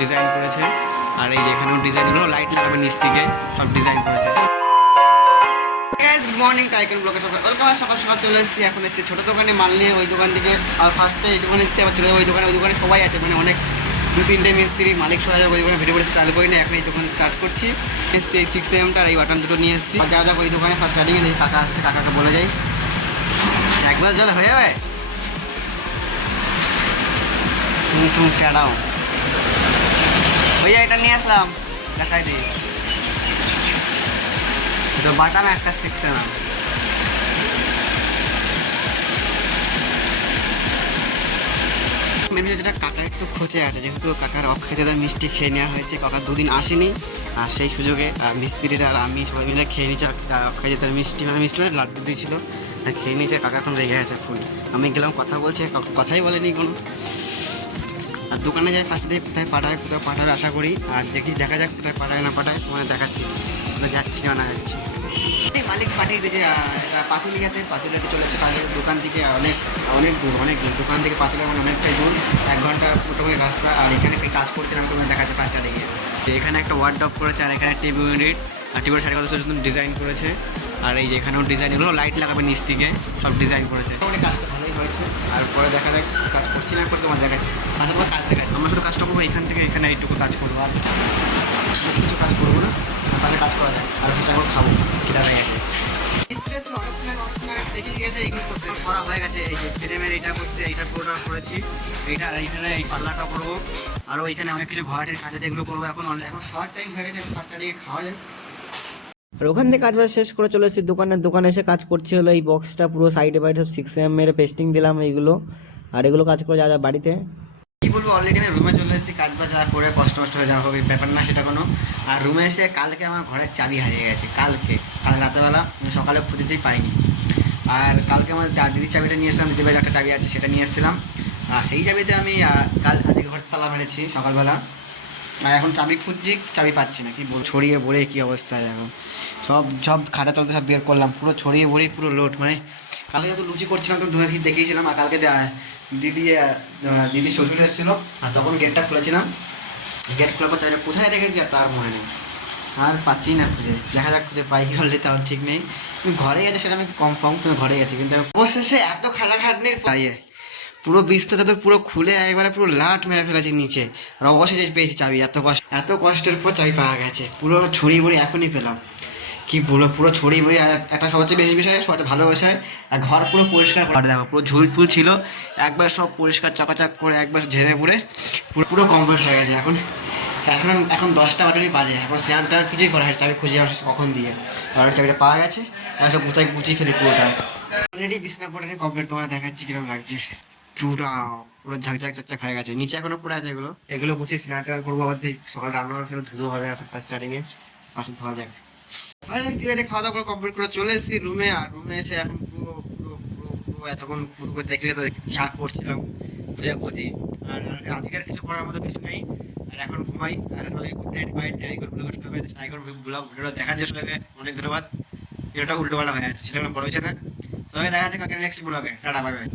Design করেছে। আর এই যে এখানেও ডিজাইনগুলো লাইট লাগাবে নিচ থেকে সব ডিজাইন করেছে। গুড মর্নিং টাইকেন ব্লগে সকাল ওয়েলকাম। সকাল সকাল চলে এসেছি, এখন এসেছি ছোটো দোকানে মাল নিয়ে ওই দোকান থেকে। আর ফার্স্টে এই দোকানে এসেছি, আবার চলে ওই দোকানে সবাই আছে, মানে অনেক 2-3টে মিস্ত্রি মালিক সবাই ওই দোকানে ভিডিও বসে চালু করি না, এখন এই দোকানে স্টার্ট করছি। এসেছি এই 6 AM আর এই বাটন দুটো নিয়ে এসেছি। যা ওই দোকানে ফার্স্ট স্টার্টিংয়ে দেখি কাকা আসছে, কাকাকে বলে যাই একবার জল হয়ে যাবে তুমি টাড়াও ভাইয়া, এটা নিয়ে আসলাম দেখাই দিই। তো বাটাম একটা 6 AM। মেবি যেটা কাকা একটু খোঁজে আছে, যেহেতু কাকার অফ খেতে তার মিষ্টি খেয়ে নেওয়া হয়েছে। কাকা দুদিন আসেনি, আর সেই সুযোগে মিস্ত্রিরা আর আমি সবাই মিলে খেয়ে নিয়েছি। অফ খেয়ে তার মিষ্টি মানে লাড্ডু দিয়েছিল, খেয়ে নিয়েছে। কাকা এখন রেগে আছে ফুল। আমি গেলাম কথা বলছে, কথাই বলেনি কোনো। আর দোকানে যাই ফার্স্ট দিয়ে কোথায় পাঠাবে আশা করি। আর দেখা যাক কোথায় পাঠায় না পাঠায়, তোমার দেখাচ্ছি কোথায় যাচ্ছি কেন না যাচ্ছি। এই মালিক পাঠিয়ে দিয়েছে পাতুলিয়াতে চলে এসে তাদের দোকান থেকে অনেক দূর দোকান থেকে পাতুলিয়া মানে অনেকটাই দূর, 1 ঘন্টা টোটো করে রাস্তা। আর এখানে কাজ করছিলাম, তোমার দেখাচ্ছে ফার্স্টটা দিকে। এখানে একটা ওয়ার্ডরোব করেছে, আর এখানে টিভি ইউনিট, আর টিভির সাথে কত ডিজাইন করেছে। আর এই যে এখানেও ডিজাইনগুলো লাইট লাগাবে নিচ থেকে সব ডিজাইন করেছে। অনেক কাজটা ভালোই হয়েছে। আর পরে দেখা যাক কাজ করছি না করে তোমার দেখাচ্ছি। তারপর কাজ দেখাচ্ছি, আমরা শুধু কাজটা করবো এখান থেকে এখানে এইটুকু কাজ করবো, আর বেশ কিছু কাজ করবো না। তাহলে কাজ করা যায়, আর কিছু এখন খাবো খিদা হয়ে গেছে। দেখে গেছে এইগুলো করা হয়ে গেছে। এই যে ফ্রেমের এইটা করতে এইটা পুরোটা করেছি, এইটা আর এইখানে এই পাল্লাটা করবো। আরও এখানে অনেক কিছু ভরাটের কাজ আছে, এগুলো করবো। এখন খাওয়ার টাইম হয়ে গেছে, ফার্স্টটা দিয়ে খাওয়া যায়। আর ওখান থেকে কাজ শেষ করে চলে এসেছি দোকানে এসে কাজ করছি হলো এই বক্সটা পুরো সাইডে বাইরে 6 AM মেরে পেস্টিং দিলাম এইগুলো। আর এগুলো কাজ করে যা বাড়িতে কী বলবো, অলরেডি আমি রুমে চলে এসেছি। কাজ বাজ করে কষ্ট হয়ে যাওয়া হবে ব্যাপার না সেটা কোনো। আর রুমে এসে কালকে আমার ঘরের চাবি হারিয়ে গেছে। কাল রাতেবেলা সকালে খুঁজেছি পাইনি। আর কালকে আমার দিদির চাবিটা নিয়ে এসেছিলাম, দিদির একটা চাবি আছে সেটা নিয়ে এসেছিলাম। আর সেই চাবিতে আমি আজকে ঘর তালা মেরেছি সকালবেলা। আর এখন চাবি খুঁজছি, চাবি পাচ্ছি না। কি বল, ছড়িয়ে বড়ে কী অবস্থা দেখো। সব খাটা তলতে সব বের করলাম, পুরো ছড়িয়ে বড়ে পুরো লোড। মানে কালকে যত লুচি করছিলাম তো দেখিয়েছিলাম। আর কালকে দিদি শ্বশুর এসেছিলো, আর তখন গেটটা খুলেছিলাম। গেট খোলার পর চাইলে কোথায় রেখেছি আর তার মনে নেই, আর পাচ্ছি না খুঁজে। দেখা যাক খুঁজে পাই কি হলে, তাও ঠিক নেই। তুমি ঘরে গেছে সেটা আমি কনফার্ম, তুমি ঘরে গেছি, কিন্তু অবশেষে এত খাটাখাটনির পাইয়ে পুরো বিস্তৃত তো পুরো খুলে একবারে পুরো লাট মেরে ফেলেছি নিচে। আর অবশেষে পেয়েছি চাবি। এত কষ্টের পর চাবি পাওয়া গেছে। পুরো ছড়িয়ে বড়ি এখনই পেলাম। কি বলবো, পুরো ছড়িয়ে বড়ি। আর একটা সবচেয়ে বেশি বিষয়, সবচেয়ে ভালো বিষয়, আর ঘর পুরো পরিষ্কার করে দেখো, পুরো ঝুলফুল ছিল একবার সব পরিষ্কার চকাচক করে একবার ঝেড়ে পুড়ে পুরো কমপ্লিট হয়ে গেছে। এখন 10টা বাজে বাজে। এখন স্নানটা কিছুই করা হয়, চাবি খুঁজে কখন দিয়ে। আর চাবিটা পাওয়া গেছে, আর সব গুছিয়ে ফেলি পুরোটা। অলরেডি বিছনা পড়ে কমপ্লিট, তোমার দেখাচ্ছি কিরকম লাগছে। পুরো ঝাঁকঝাক হয়ে গেছে, নিচে এখনো পড়ে আছে। এগুলো গুছিয়ে স্নান টান করবো। আবার সকাল রান্না ধুলো হবে এখন ফার্স্ট স্টার্টিংয়ে, আসলে ধোয়া যাক। খাওয়া দাওয়া করে কমপ্লিট করে চলে এসেছি রুমে। আর রুমে এসে এখন পুরো এতক্ষণ পুরো দেখলে তো যা করছিলাম খুঁজি। আর আজকের কিছু করার মতো কিছু নেই। আর এখন ঘুমাই। আর গুড নাইট বাই। ব্লগ ভিডিওটা দেখার জন্য অনেক ধন্যবাদ। ভিডিওটা উল্টোপাল্টা হয়ে আছে, সেটা বড় হয়েছে না। তবে দেখা যাচ্ছে কালকে নেক্সট ব্লগে। Tata bye bye.